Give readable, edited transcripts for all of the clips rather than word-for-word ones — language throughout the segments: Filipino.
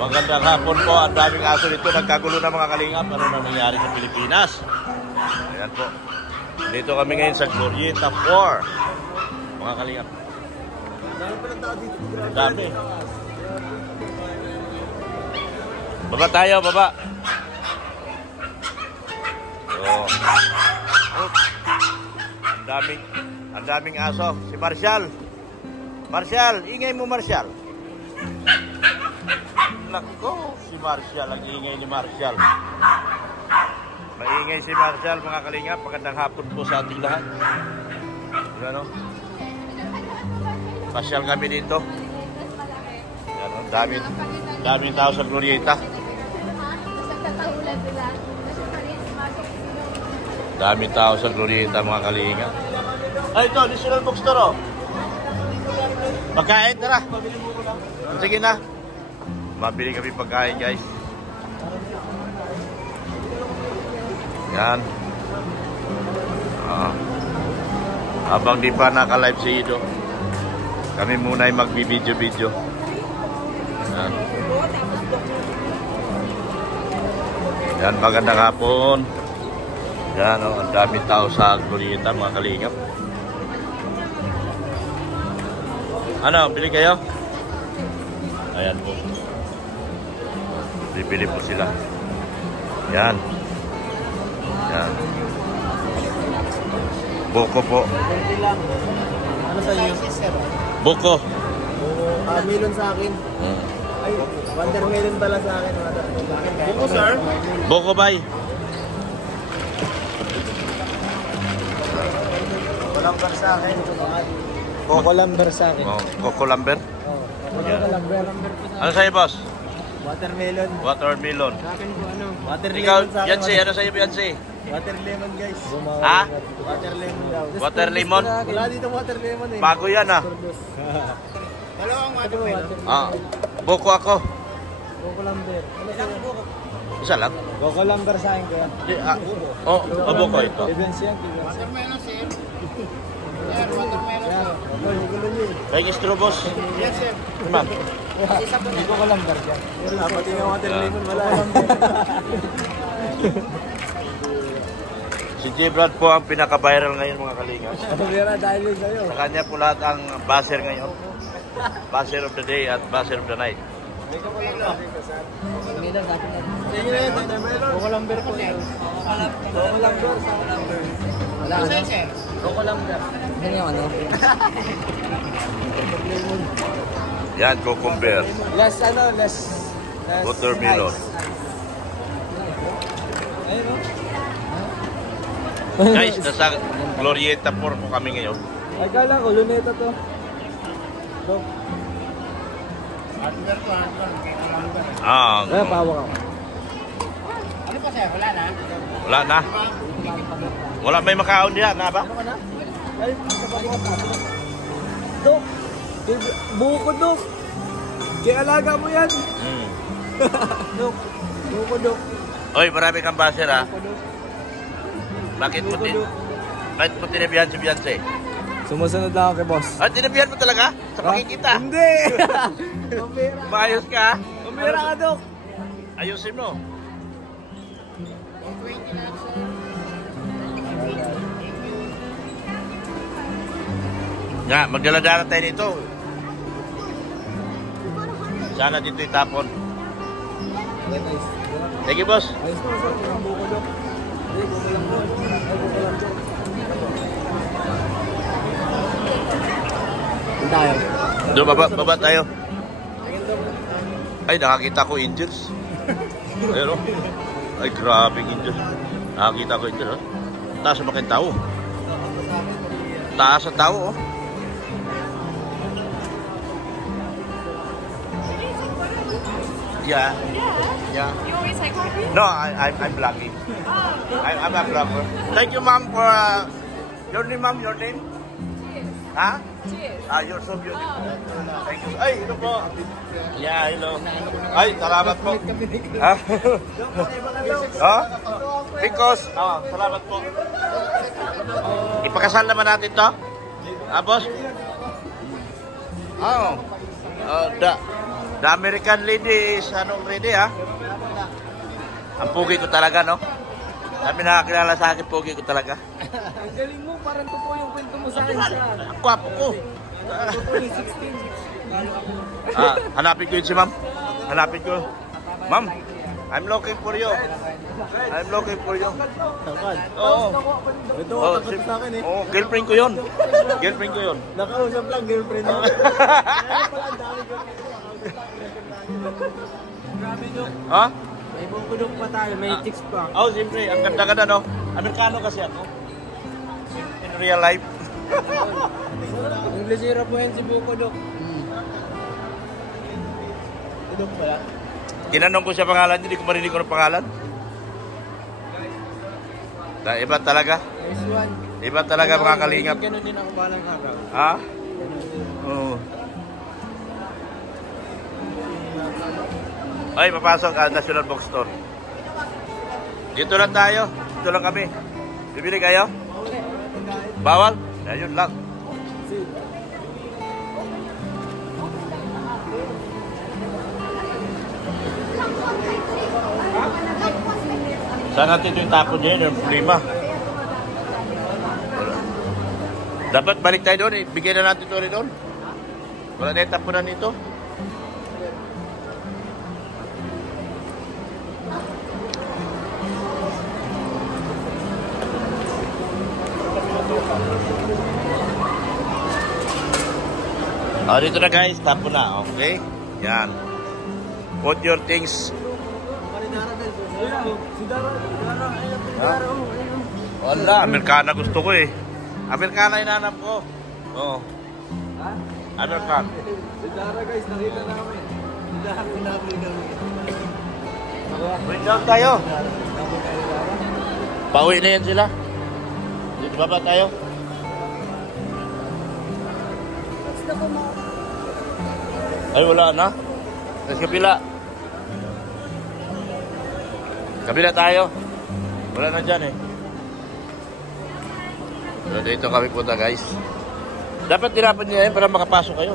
Magandang hapon po. Ang daming aso dito. Nagkagulo na mga kalingap. Ano na nangyari sa Pilipinas? Ayan po. Dito kami ngayon sa Glorieta 4. Mga kalingap. Dami. Baba tayo, baba. Oh. Ang daming aso. Si Marshall. Marshall, ingay mo Marshall. Nako, si Marshall, ang ingay ni Marshall. Maingay si Marshall, mga kalingap. Magandang hapon po sa ating lahat. Ano? Pasyal kami dito. Ano, daming tao sa Glorieta. Daming tao sa Glorieta, mga kalingap. Ay, ito, National Bookstore. Pagkain, tara. Sige na. Mabili kami pagkain, guys. Yan. Habang di pa naka-live si Ido, kami muna ay magbibideo-video. Yan. Yan, magandang hapon. Yan, oh, ang dami tao sa Glorieta, mga kalingap. Ano, bili kayo? Ayan po. Bibili po sila. Yan. Yan. Buko po. Ano sa iyo? Buko. Melon sa akin. Ay, watermelon pala sa akin. Buko, sir? Buko, bay. Kolamber sa akin. Coco lumber sa akin. Oh, Coco lumber? Oo. Coco lumber. Ano sa'yo, boss? Watermelon. Watermelon. Sa akin po ano? Ikaw, Watermelon sa akin. Yancy, ano sa'yo, Yancy? Waterlemon, guys. Ha? Waterlemon daw. Waterlemon? Wala dito waterlemon eh. Bago yan, ah. Dalawang watermelon. Buko ako. Coco lumber. Ilang buko? Isa lang? Coco lumber sa akin kaya. Buko ito. Events yan. Watermelon, sir. Like strobos. Yes, sir. Ma'am. Hindi ko lumber dyan. Pati nga watermelon wala. Si J. Brad po ang pinaka-viral ngayon, mga kalingas. Pabira dahil sa'yo. Sa kanya po lahat ang buzzer ngayon. Buzzer of the day at buzzer of the night. Coco lumber po. Coco lumber sa lumber. Wala ano? Coco lumber. Ano yung ano? Yan, cucumber. Less ano? Less Watermelon. Ayun. Guys, nasa Glorieta 4 po kami ngayon. Ay, kala ko, luneta to. Dok. Ay, pawa ka. Ano pa sa'yo? Wala na? Wala na. Wala may makaon diyan, na ba? Ano ka na? Ay, kapawa ka. Dok. Buko, Dok. Kaya alaga mo yan. Dok. Buko, Dok. Oy, marami kang buzzer, ha? Buko, Dok. Bakit mo tinabihan si Beyonce? Sumusunod lang ako kay boss. Ah, tinabihan mo talaga? Sa pakikita? Hindi! Pambira. Maayos ka? Pambira ka, Dok. Ayusin mo. Nga, magdala-dala tayo nito. Sana dito itapon. Thank you, boss. Ayos mo, sir. Ang buko, Dok. Ay, buko lang, Dok. Ay, buko lang, Dok. Tayo. Doon, baba tayo. Ay, nakakita ko angels. Ayun, oh. Ay, grabing angels. Nakakita ko angels, oh. Taas ang makin tao. Taas ang tao, oh. Yeah. Yeah. You always like coffee? No, I'm vlogging. I'm a vlogger. Thank you, ma'am, for your name, ma'am. Your name? Ha? Cheers. You're so beautiful. Thank you. Ay, hello po. Yeah, hello. Ay, salamat po. Ha? Ha? Because, salamat po. Ipakasal naman natin to. Boss? Da. The American lady is ano ready ha? Ang pugi ko talaga no? Dami nakakilala sa akin, pugi ko talaga. Ang galing mo, parang totoo yung kwento mo sa akin siya. Ang kwapo ko. Totoo yung 16. Hanapin ko yun si ma'am. Hanapin ko. Ma'am, I'm looking for you. I'm looking for you. Oo. Ito, Oh, takot sa akin eh. oh, girlfriend ko yun. Girlfriend ko yun. Nakausap lang, girlfriend mo. Grabe, Dok. Ha? May bukudok pa tayo, may chicks pa. Oh, siyempre. Ang ganda-ganda, no? Amerikano kasi ako. In real life. Inglesera po yan si Bukudok. Bukudok pala. Tinanong ko siya pangalan, hindi ko marinig ko ng pangalan. Iba talaga. Nice one. Iba talaga mga kalingap. Ganun din ako balang araw. Ha? Oo. Ay, papasok ka, National Bookstore. Dito lang tayo. Dito lang kami. Bibili kayo? Bawal? Ayun lang. Saan natin ito yung tapon niya yun? Yung problema. Wala. Dapat balik tayo doon. Bigyan na natin ito rin doon. Wala na yung tapunan nito. Dito na guys. Tapon na. Okay? Yan. Put your things. Wala, Amerikana gusto ko eh. Amerikana hinanap ko. Oo. Amerikana. Si Dara guys, nakita namin. Si Dara hinapin kami. Bring down tayo. Pauwi na yan sila. Dito ba tayo? Ay, wala na. Sa kabila. Kabila tayo. Wala na dyan eh. So, dito kami punta guys. Dapat tirapan niya yan para makapasok kayo.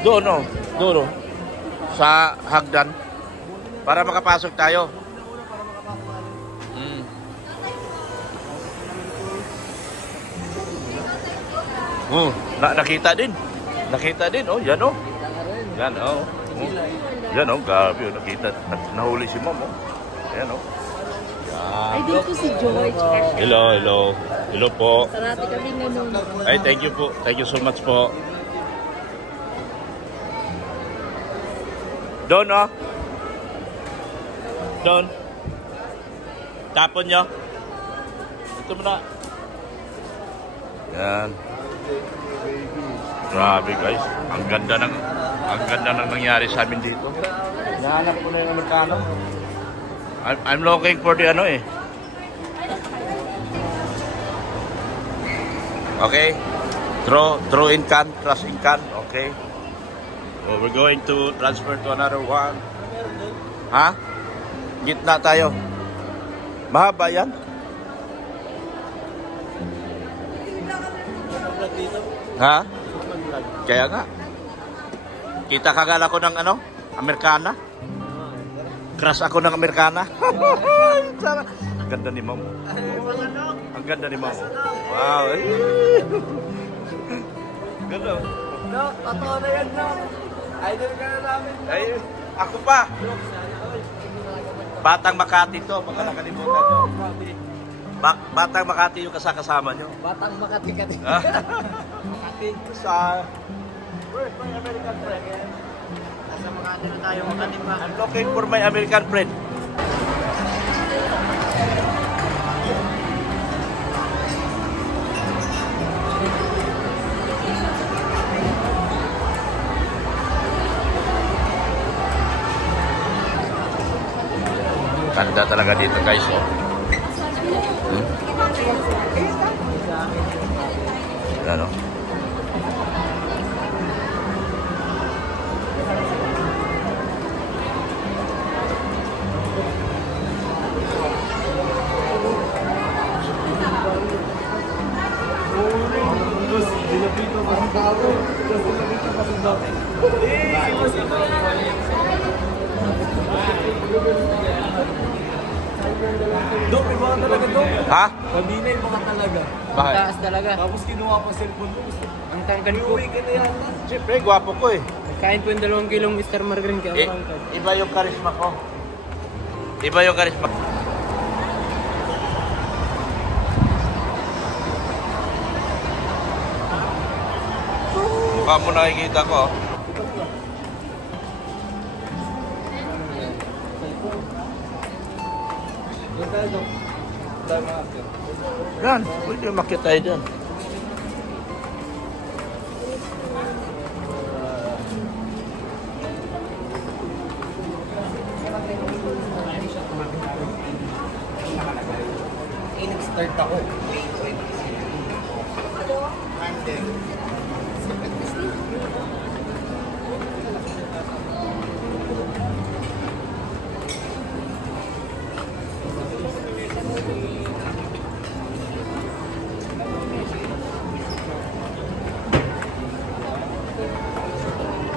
Doon no. Doon no. Sa hagdan. Para makapasok tayo. Nakita din. Nakita din. Oh, yan oh. Yan oh. Yan oh, grabe oh. Nakita. Nahuli si mom oh. Yan oh. Ay, dito si George. Hello, hello. Hello po. Sarati kami nanonood. Ay, thank you po. Thank you so much po. Doon oh. Doon. Tapon nyo. Ito mo na. Yan. Grabe guys. Ang ganda ng nangyari sa amin dito. Nahanap ko na yung Amerikano. I'm looking for the ano eh. Okay. Throw in can, trust in can. Okay. So we're going to transfer to another one. Ha? Gitna tayo. Mahaba yan? Ha? Kaya nga. Kita kagala ko ng ano? Amerikana? Crush ako ng Amerikana. Ang ganda ni Mamo. Ang ganda ni Mamo. Wow. Ganda. No, totoo na yan, no. Idol ka na namin. Ay, ako pa. Batang Makati to. Baka nakalimutan nyo. Batang Makati yung kasama nyo. Batang Makati-kati. Makati. Sa... Where's my American friend? Nasa Makati na tayo, Makati pa. I'm looking for my American friend. Ganda talaga dito guys oh. Ano? Dinapito pa sa tao. Ha? Pabinay baka talaga. Bakit? Taas talaga. Tapos kinuha ko cellphone ko. Ang tangkad ko. Uwi ka na yan. Siyempre, gwapo ko eh. Kain po yung 2 kilong Mr. Margarine kaya I- tangkad. iba yung karisma ko. Iba yung karisma. Mukha mo nakikita ko. Oh. Doon tayo, Dok. Tayo mga akit. Yan, pwede makita tayo dyan. Nag-start ako.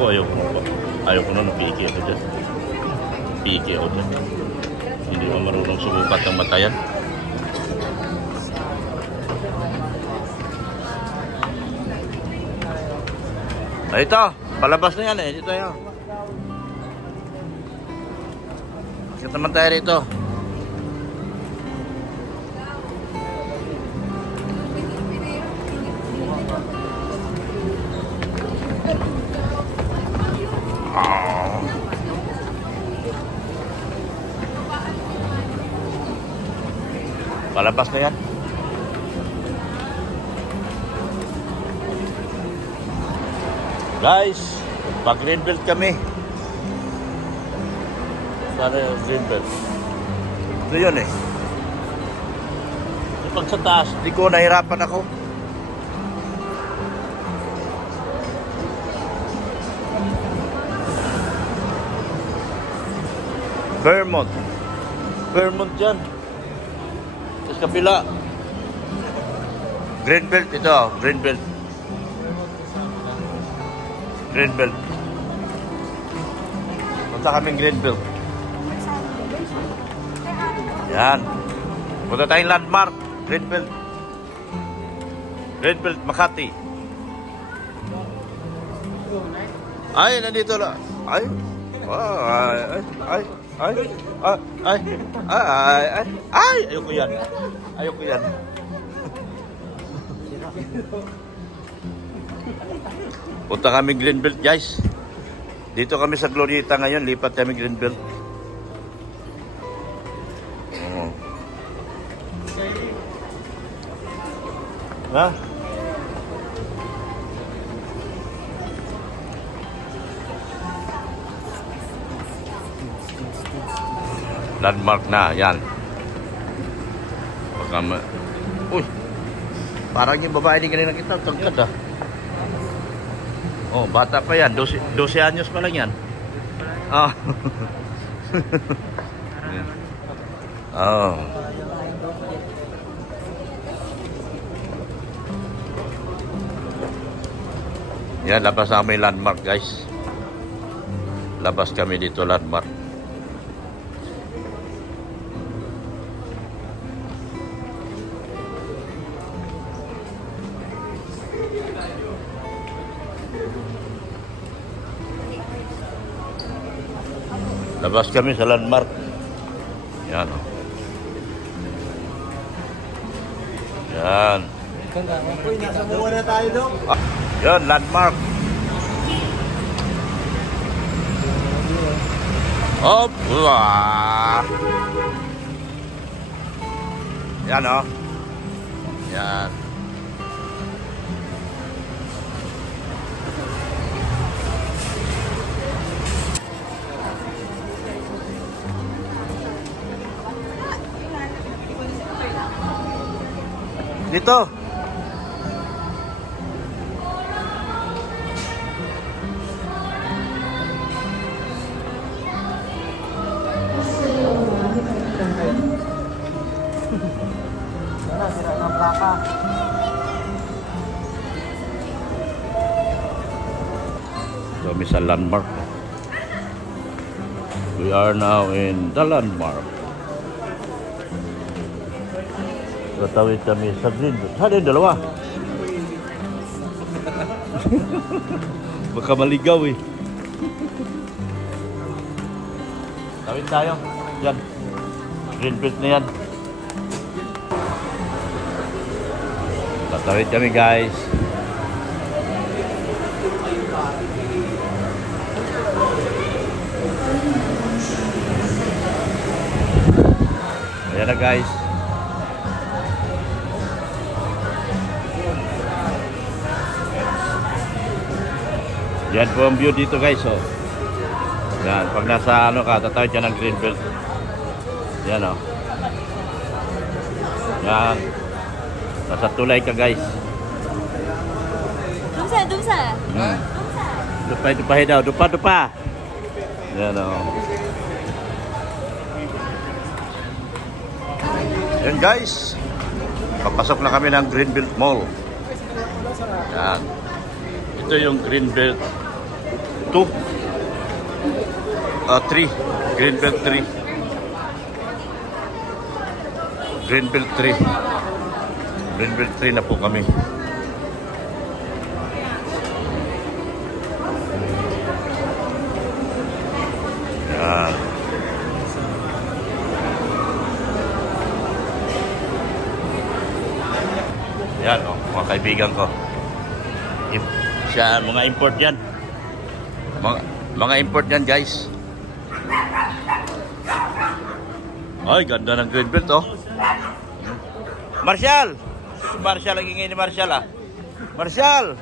Ako, ayoko na napiki ako dyan. Piki ako dyan. Hindi mo marunong sumukat ng matayan. Ay, ito, palabas na yan eh. Dito yan. Bakit naman tayo rito? Palabas na yan. Guys, pag greenbelt kami. Sana yung greenbelt. Ito yun eh. Pag sa taas, di ko nahirapan ako. Vermont. Vermont dyan. Tapos kapila. Green belt ito. Green belt. Green belt. Punta kaming green belt. Yan. Punta tayong landmark. Green belt. Green belt, Makati. Ay, nandito lang. Ay. Ay, ayoko yan. Ayoko yan. Punta kami Greenbelt, guys. Dito kami sa Glorieta ngayon, lipat kami Greenbelt. Oh. Ha? Landmark na, yan. Uy, parang yung babae din kanina kita, tagkad ah. Oh, bata pa yan, 12 anyos pa lang yan. Ah. Oh. Yan, labas namin landmark, guys. Labas kami dito landmark. Labas kami sa landmark. Yan o. Yan. Uy, nasa buwan na tayo, Dok. Yan, landmark. Hop! Wah! Yan o. Yan. Dito. Sira ng plaka. Kami sa landmark. We are now in the landmark. Tatawid kami sa Greenbelt. Sana yung dalawa. Baka maligaw eh. Tawid tayo. Yan. Greenbelt na yan. Tatawid kami guys. Ayan na guys. Yan po ang view dito guys. Oh. Yan. Pag nasa ano ka, tatawid ka ng Greenbelt. Yan o. Oh. Yan. Nasa tulay ka guys. Dumsa. Dupay daw. Dupa. Yan o. Oh. Yan guys. Papasok na kami ng Greenbelt Mall. Yan. Ito yung Greenbelt 2. 3. Greenbelt 3. Greenbelt 3. Greenbelt 3 na po kami. Yan. Yan, oh, mga kaibigan ko. Siya, mga import yan. Mga import yan, guys. Ay, ganda ng Greenbelt, oh. Marshall! Marshall, ang ingay ni Marshall, ah. Marshall!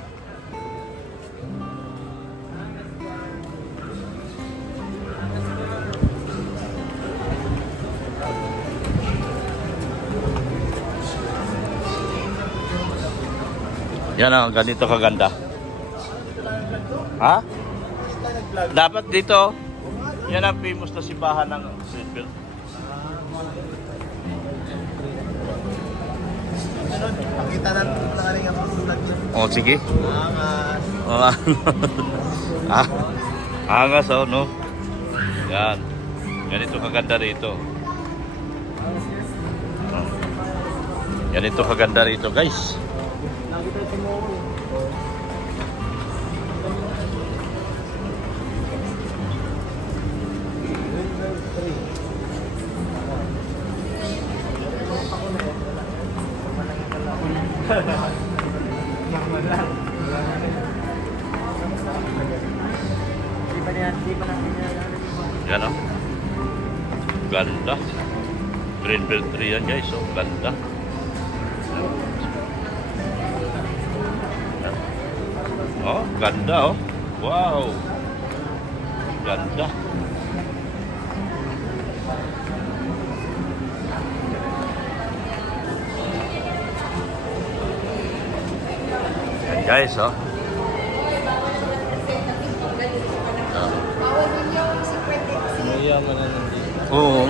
Yan ang ganito kaganda. Ha? Dapat dito, yan ang famous na simbahan ng Greenbelt. Pakita natin na rin ang vlog yun. Oh, sige. Angas. Angas, oh, no? Yan. Ganito kaganda rito. Ganito kaganda rito, guys. Yan o. Ganda. Greenbelt 3 yan guys. Oh, ganda. Oh, ganda oh. Wow. Ganda. Yan guys oh. Mayaman na nandito. Oo.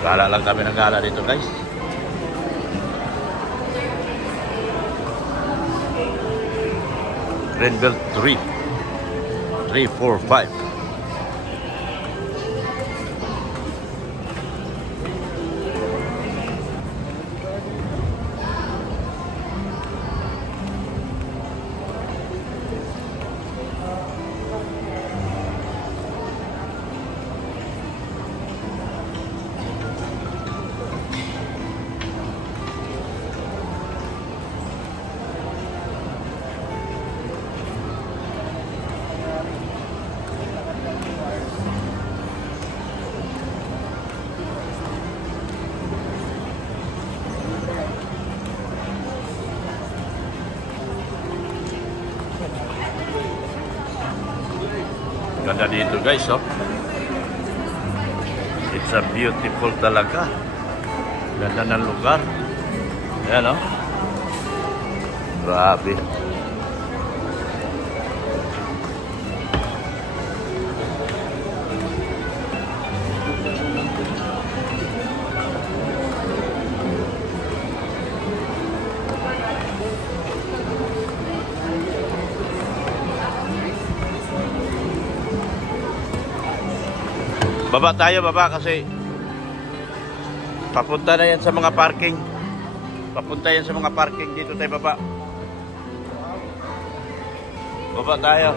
Gala lang kami ng gala dito guys. Greenbelt 3 3, 4, 5. Ganda dito guys, oh. It's a beautiful talaga. Ganda ng lugar. Ayan, oh. Grabe. Baba tayo, baba kasi papunta na yan sa mga parking. Papunta yan sa mga parking. Dito tayo baba. Baba tayo.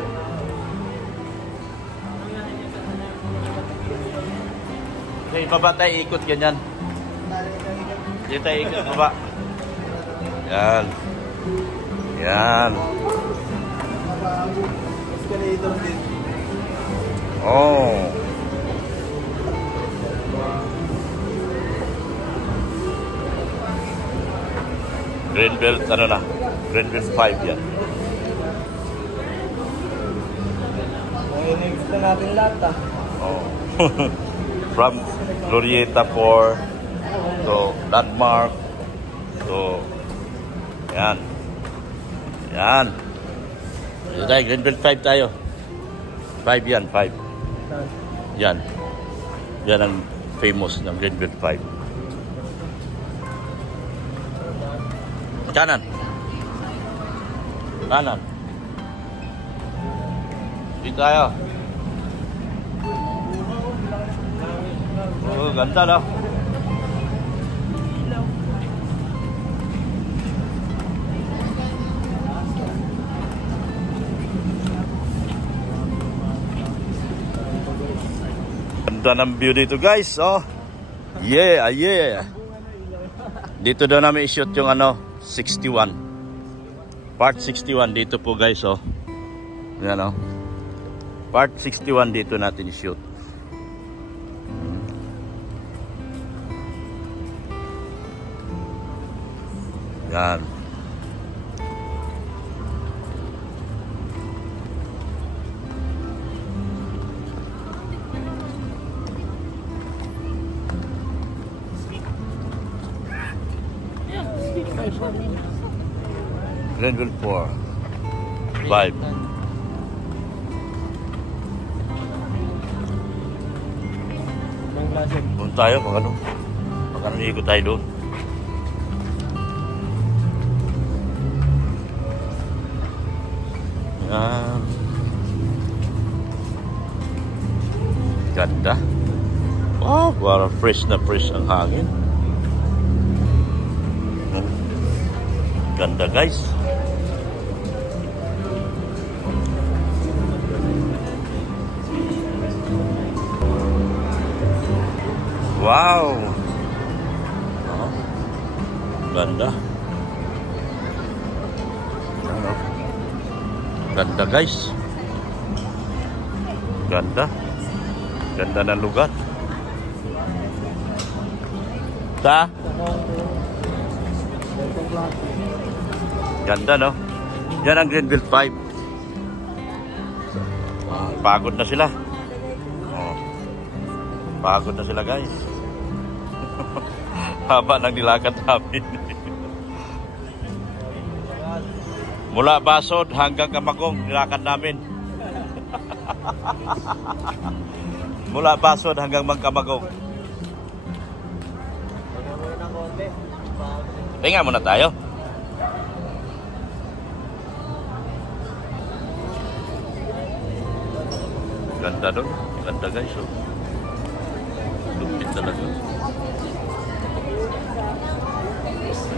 Okay, baba tayo, ikot ganyan. Dito tayo ikot, baba. Yan. Yan. Escalator din. Oh. Greenbelt, ano na? Greenbelt 5 yan. Ay, next na natin lahat ah. Oh. From Glorieta 4 to Landmark to yan. Yan. Dito tayo, Greenbelt 5 tayo. 5 yan, 5. Yan. Yan ang famous ng Greenbelt 5. Kanan. Kanan. Dito tayo. Oh, ganda na. Ganda ng view dito, guys. Oh. Yeah, yeah. Dito daw namin i-shoot yung ano, 61. Part 61 dito po, guys, oh. Yan, oh. Part 61 dito natin i-shoot. Yan. Greenbelt 4 5. Doon tayo, pag ano ikot tayo doon. Yan. Ganda. Oh, parang fresh na fresh ang hangin. Ganda, guys. Wow. Oh, ganda. Ano? Ganda, guys. Ganda. Ganda ng lugar. Ganda, no? Yan ang Greenbelt 5. Pagod na sila. Oh. Pagod na sila, guys. Haba ng nilakad namin. Mula Basod hanggang Camagong, nilakad namin. Mula Basod hanggang Camagong. Tingnan muna tayo. Ganda doon. Ganda, guys. Oh. Lupit talaga.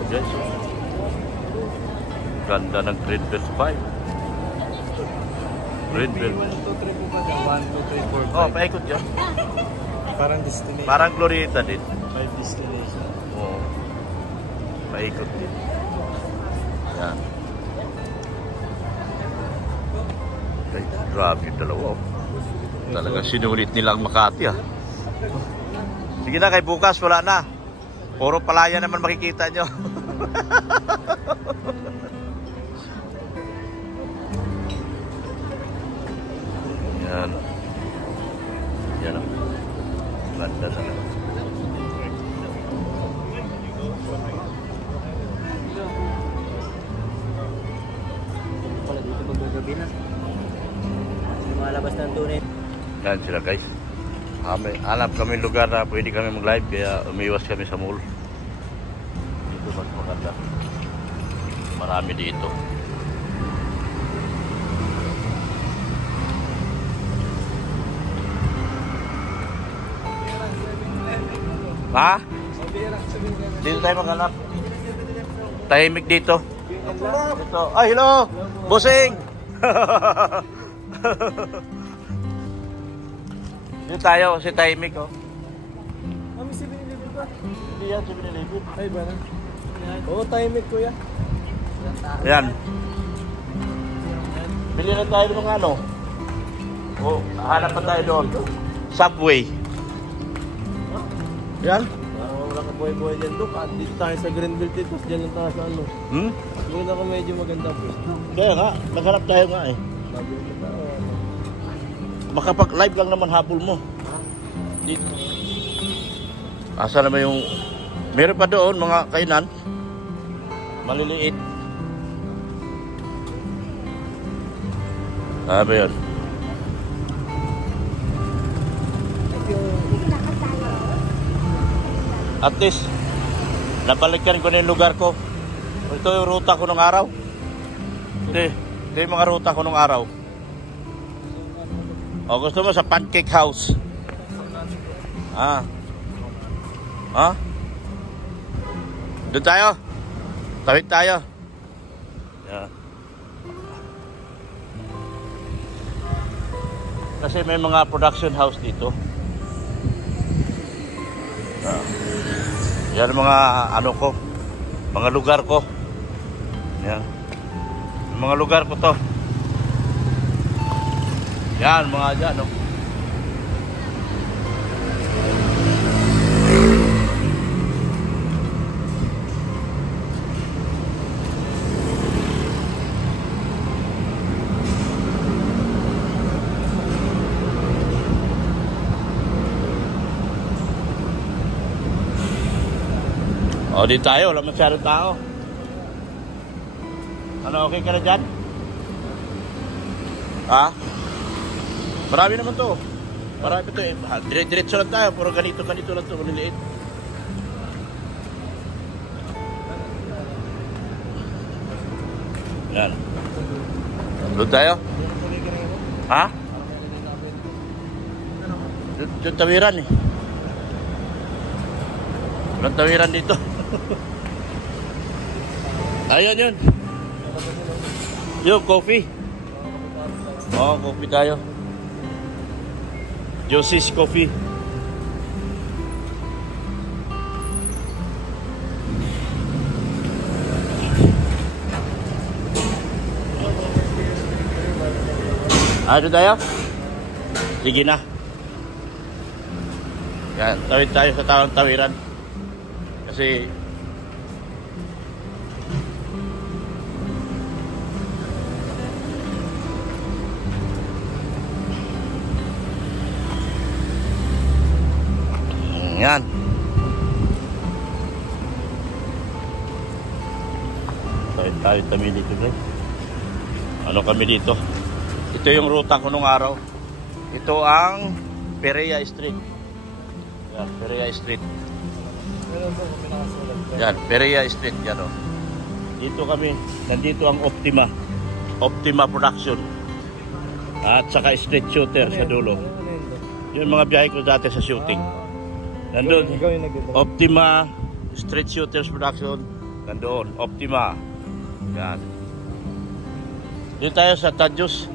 Guys, oh. Ganda ng Greenbelt 5. Greenbelt. 1, 2, 3 po ba? 1, 2, 3, 4, 5. Oh, paikot yan. Parang destination. Parang Glorieta din. 5 destination. Oo. Paikot din. Yan. Ay, grabe yung dalawa. Oh. Talagang sinulit nilang Makati, ah. Sige na, kay bukas wala na. Puro palaya naman makikita nyo. Yan. Yan, oh. Ganda sa Pala dito magagabi na. Lumalabas ng tunay. Yan sila, guys. Hanap kami lugar na pwede kami mag-live, kaya umiwas kami sa mall. Dito mas maganda. Marami dito. Ha? Pambira. Sabihin ka na. Dito tayo maghanap. Tahimik dito. Dito. Ay, hello! Bossing! Dito tayo, si tahimik, oh. Kami 7-Eleven ba? Hindi yan, 7-Eleven. Ay ba na? Oo, timing kuya. Ayan. Bili na tayo ng mga ano. O, hanap pa tayo doon. Subway. Yan. Wala ka buhay-buhay dyan, Dok. Dito tayo sa Greenville dito. Diyan lang tayo sa ano. Hmm? Yung ako medyo maganda po. Kaya nga, naghanap tayo nga eh. Mabili na tayo. Ano. Makapag-live lang naman habol mo. Dito. Asa naman yung... Meron pa doon mga kainan. Maliliit. Ano ba yun? At least, nabalikan ko na yung lugar ko. Ito yung ruta ko nung araw. Ito yung mga ruta ko nung araw. O gusto mo sa Pancake House? Ah. Ha? Doon tayo. Tawid tayo. Yeah. Kasi may mga production house dito. Yan mga ano ko, mga lugar ko. Yan. Mga lugar ko to. Yan, mga dyan, no? O, di tayo. Wala masyadong tao. Ano, okay ka na dyan? Ha? Marami naman to. Marami to eh. Diretso lang tayo. Puro ganito lang to. Maliliit. Yan. Doon tayo? Ha? Doon tawiran eh. Walang tawiran dito. Ayun yun. Yung coffee. Oo, coffee tayo. Josie's Coffee. Ano tayo? Sige na. Yan, tawid tayo sa tawang tawiran. Kasi yan. Tayo kami dito, guys. Ano kami dito? Ito yung ruta ko nung araw. Ito ang Perea Street. Yan, Perea Street. Yan, Perea Street. Yan, oh. Dito kami. Nandito ang Optima. Optima Production. At saka Street Shooter sa dulo. Yung mga biyahe ko dati sa shooting. Nandun, Optima, Street Shooters Production. Nandun, Optima. Yan. Dito tayo sa Tadjus.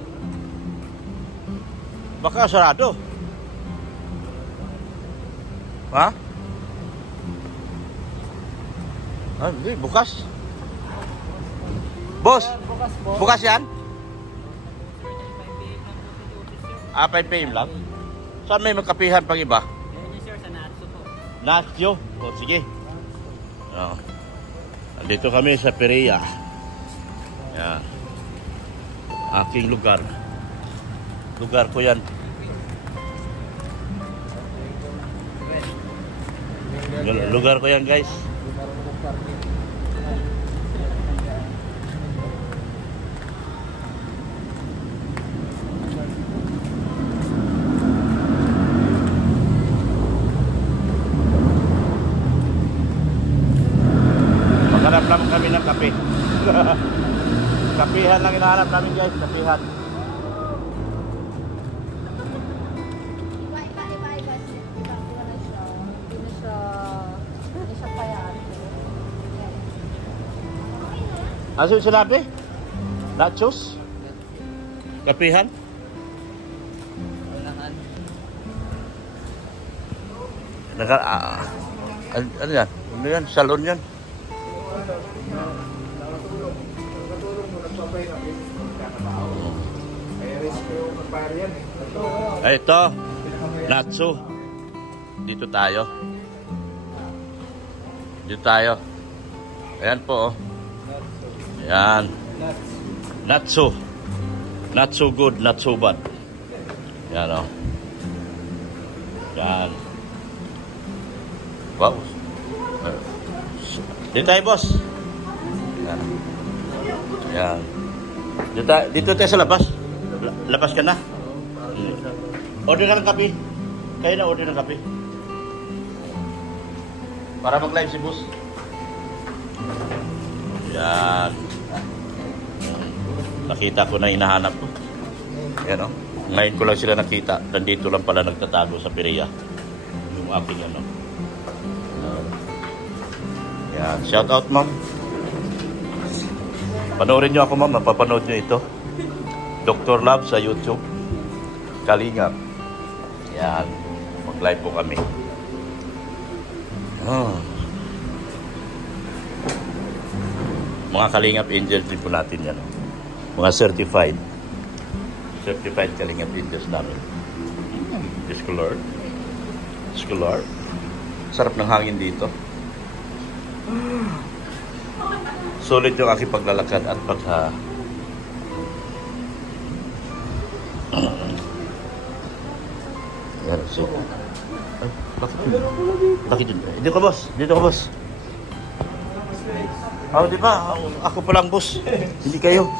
Baka sarado. Ha? Ah, hindi, bukas. Boss, bukas yan? 5 PM lang? Saan may magkapihan pang iba? Nacho. O, sige. Oh. Andito kami sa Perea. Yan. Aking lugar. Lugar ko yan. Lugar ko yan, guys. Maghanap lang kami ng kape. Kapihan lang hinahanap namin, guys. Kapihan. Iba-iba siya. Iba siya. Hindi na siya Ano yung sinabi? Nachos? Kapihan? Walahan. Ano yan? Ano yan? Salon yan? Ay, ito. Natsu. Dito tayo. Dito tayo. Ayan po. Ayan. Natsu. Not so good, not so bad. Yan o. Yan. Wow. Dito tayo, boss. Yan. Yan. Dito tayo sa labas. Labas ka na. Order ka ng kape. Kayo na order ng kape. Para mag-live si boss. Yan. Nakita ko na hinahanap ko. Yan o. Ngayon ko lang sila nakita. Nandito lang pala nagtatago sa Perea. Yung aking ano. Yan. Shout out, ma'am. Panoorin nyo ako, ma'am. Mapapanood nyo ito. Dr. Love sa YouTube. Kalingap. Yan. Mag-live po kami. Oh. Mga Kalingap Angels din po natin yan. Mga certified Kalingap Angels namin. Discolor. Sarap ng hangin dito. Solid yung aking paglalakad at pagha... Yan, so... Ay, bakit yun? Dito ka, boss. Oh, di ba? Ako pa lang, boss. Hindi kayo.